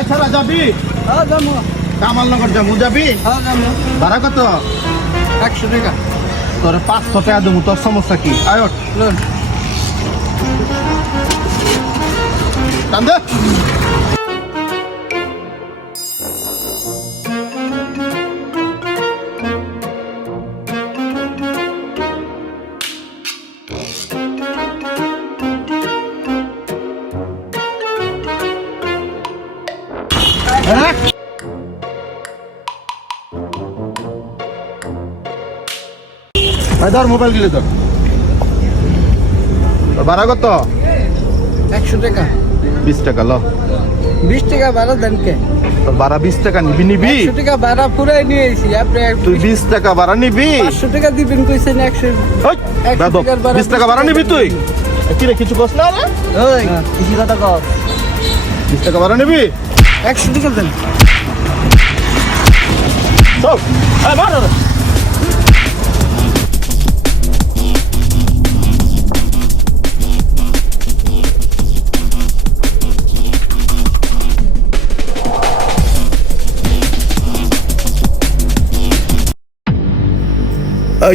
ভাই ছাড়া যাবি? কামালনগর যাব? যাবি। ভাড়া কত? একশো টাকা। তোর পাঁচশো টাকা দেবো তোর সমস্যা কি? আয়ট। টান ধর মোবাইল গিলে ধর ভাড়া কত? একশো টাকা। বিশ টাকা ল। বিশ টাকা ভাড়া দেন কে? তোর ভাড়া বিশ টাকা নিবি নিবি? টাকা ভাড়া পুরাই নিয়ে এসি আপনি তুই বিশ টাকা ভাড়া নিবি? পাঁচশো টাকা দিবেন কইছেন একশো ভাড়া বিশ টাকা ভাড়া নিবি তুই? কি রে কিছু কস না? রে? ওই কিছু কথা কর বিশ টাকা ভাড়া নিবি? একশো টাকা দেন। চল। এই, মার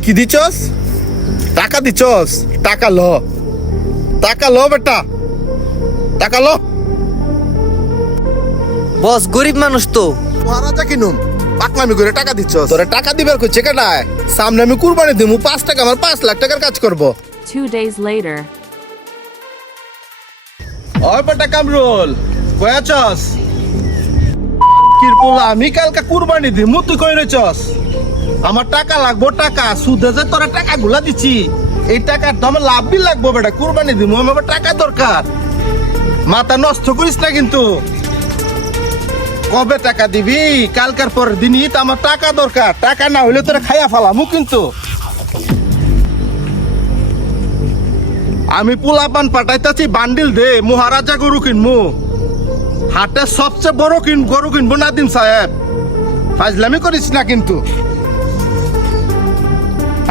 কি দিছস? টাকা দিছস? টাকা ল। টাকা ল বেটা। টাকা ল। বস গরিব মানুষ তো। মহারাজা কিনুম পাকলামি করে টাকা দিচ্ছ তোরে টাকা দিবার কইছে কেডায় সামনে আমি কুরবানি দিমু পাঁচ টাকা আমার পাঁচ লাখ টাকার কাজ করব। Two days later. ওই বেটা কামরুল আছস? কিরপুলা আমি কালকে কুরবানি দিমু তুই কই রেছস আমার টাকা লাগবো, টাকা। সুদে যে তোরা টাকা গুলা দিচ্ছি এই টাকার তো আমার লাভ বি লাগবো বেটা, কুরবানি দিব আমার টাকা দরকার। মাথা নষ্ট করিস না কিন্তু। কবে টাকা দিবি? কালকার পরের দিনই তো আমার টাকা দরকার। টাকা না হইলে তোরা খাইয়া ফালামু কিন্তু। আমি পোলা পোলাপান পাঠাইতেছি বান্ডিল দে, মহারাজা গরু কিনমু। হাটে সবচেয়ে বড় কিন গরু কিনবো নাদিম সাহেব। ফাজলামি করিস না কিন্তু।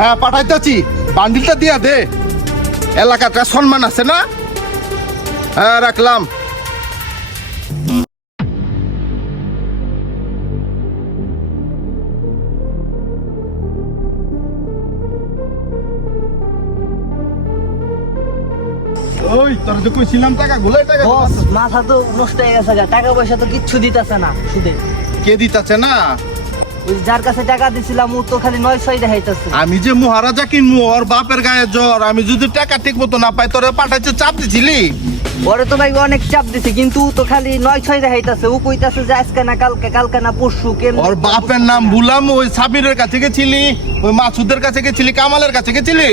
হ্যাঁ পাঠাইতাছি বান্ডিলটা দিয়া দে। এলাকাটা সম্মান আছে না? হ্যাঁ রাখলাম। ওই তোর যে কইছিলাম টাকা গুলাই টাকা মাথা তো নষ্ট হয়ে গেছে টাকা পয়সা তো কিচ্ছু দিতেছে না সুদে। কে দিতাছে না? যার কাছে টাকা দিছিলাম ও তো খালি নয় ছয় দেখাইতেছে। আমি যে মহারাজা কিনবো ওর বাপের গায়ে জ্বর আমি যদি টাকা ঠিক মতো না পাই তোরে পাঠাইছে চাপ দিছিলি? ওরে তো ভাই অনেক চাপ দিছে কিন্তু তো খালি নয় ছয় দেখাইতেছে। ও কইতাছে যে আজকে না কালকে কালকে না পরশু কেন ওর বাপের নাম ভুলাম ওই সাবিরের কাছে গেছিলি ওই মাসুদের কাছে গেছিলি কামালের কাছে গেছিলি?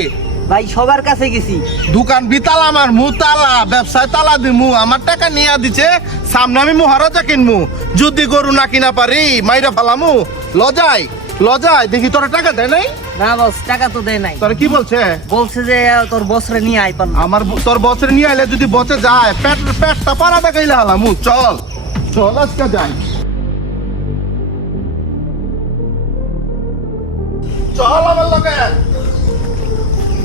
ভাই সবার কাছে গেছি। দোকান বিতালা আমার মু তালা ব্যবসায় তালা দিমু আমার টাকা নিয়ে দিছে সামনে আমি মহারাজা কিনমু। যদি গরু না কিনা পারি মাইরা ফালামু। লজাই লজাই দেখি তোরা টাকা দেয় নাই? না বস টাকা তো দেয় নাই। তোরা কি বলছে? বলছে যে তোর বছরে নিয়ে আই পান আমার তোর বছর নিয়ে আইলে যদি বসে যায় পেট পেটটা পাড়া দেখাইলে হালামু চল। চল আজকে যাই। চল আমার লগে।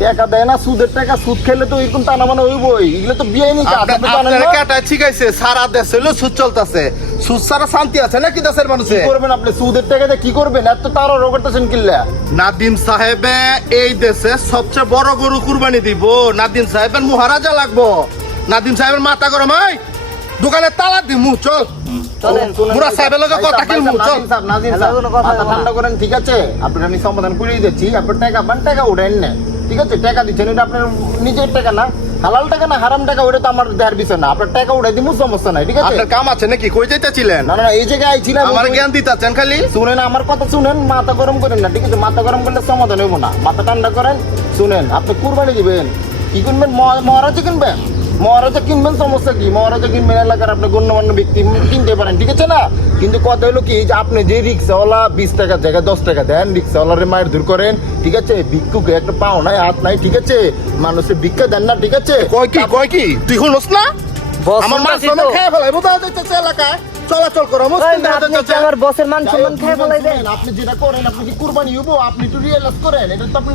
টাকা দেয় না সুদের টাকা সুদ খেলে তো এরকম টানা মানে হইবই। এগুলো তো বিয়ে নি কাজ আপনার? কাটা ঠিক আছে সারা দেশ হইল সুদ চলতেছে। সুদ সারা শান্তি আছে নাকি দেশের মানুষে? কি করবেন আপনি? সুদের টাকা দিয়ে কি করবেন? এত তারা রোগ করতেছেন কিল্লা? নাদিম সাহেবে এই দেশে সবচেয়ে বড় গরু কুরবানি দিব। নাদিম সাহেবের মহারাজা লাগবো। নাদিম সাহেবের মাথা গরম হয় দোকানে তালা দিমু চল। সাহেবের লগে কথা কিনমু চল। নাদিম সাহেব, মাথা ঠান্ডা করেন ঠিক আছে? আপনার আমি সমাধান করে দিচ্ছি। আপনার টাকা পান টাকা উঠেন না। ঠিক আছে টাকা দিচ্ছেন এটা আপনার নিজের টাকা না। হালাল টাকা না হারাম টাকা ওটা তো আমার দেওয়ার বিষয় না। আপনার টাকা উঠাই দিব সমস্যা নাই ঠিক আছে? আপনার কাম আছে নাকি? কই যাইতেছিলেন? ছিলেন না না, এই জায়গায় আইছিলাম আমার জ্ঞান দিতাছেন খালি? শুনেন আমার কথা শুনেন মাথা গরম করেন না ঠিক আছে? মাথা গরম করলে সমাধান হইব না। মাথা ঠান্ডা করেন শুনেন আপনি কুরবানি দিবেন। কি কিনবেন? মহারাজি কিনবেন? মহারাজা কিনবেন সমস্যা কি? মহারাজা কিনবেন এলাকার আপনি গণ্যমান্য ব্যক্তি কিনতে পারেন ঠিক আছে না? কিন্তু কথা হলো কি যে আপনি যে রিক্সাওয়ালা বিশ টাকার জায়গায় দশ টাকা দেন রিক্সাওয়ালারে মায়ের দূর করেন ঠিক আছে? ভিক্ষুকে একটা পাও নাই হাত নাই ঠিক আছে? মানুষের ভিক্ষা দেন না ঠিক আছে? কয় কি কয় কি? তুই হলস না? আমার তো। খেয়ে ফেলাই যাইতেছে এলাকায়। চলাচল করো মুসলিম আমার বসের মান সম্মান খেয়ে ফেলাই দেন? আপনি যেটা করেন আপনি কি কুরবানি হব আপনি একটু রিয়েলাইজ করেন এটা তো আপনি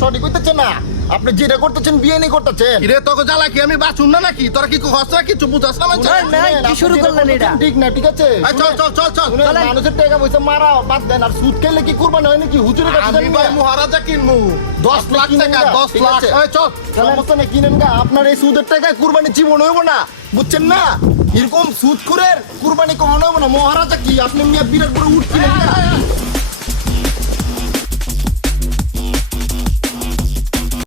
সঠিক হইতেছে না। আপনি যেটা করতেছেন বিয়ে নিয়ে করতেছেন। কিরে তোকে জ্বালা কি? আমি বাঁচুন না নাকি? তোরা কি হস না কিছু বুঝাস না মানে কি শুরু করলেন এটা? ঠিক না ঠিক আছে? চল চল চল চল। মানুষের টাকা পয়সা মারা বাদ দেন। আর সুদ খেলে কি কুরবানি হয় নাকি? হুজুরের কাছে আমি ভাই মহারাজা কিনবো লাখ টাকা না, দশ ঠিক লাখ। আছে। এই চল। সমস্যা নেই কিনেন গা। আপনার এই সুদের টাকায় কুরবানি জীবন হইব না বুঝছেন না? এরকম সুদ করে কুরবানি কখনো মানে মহারাজা কি আপনি বিরাট করে উঠ কিনেন গা।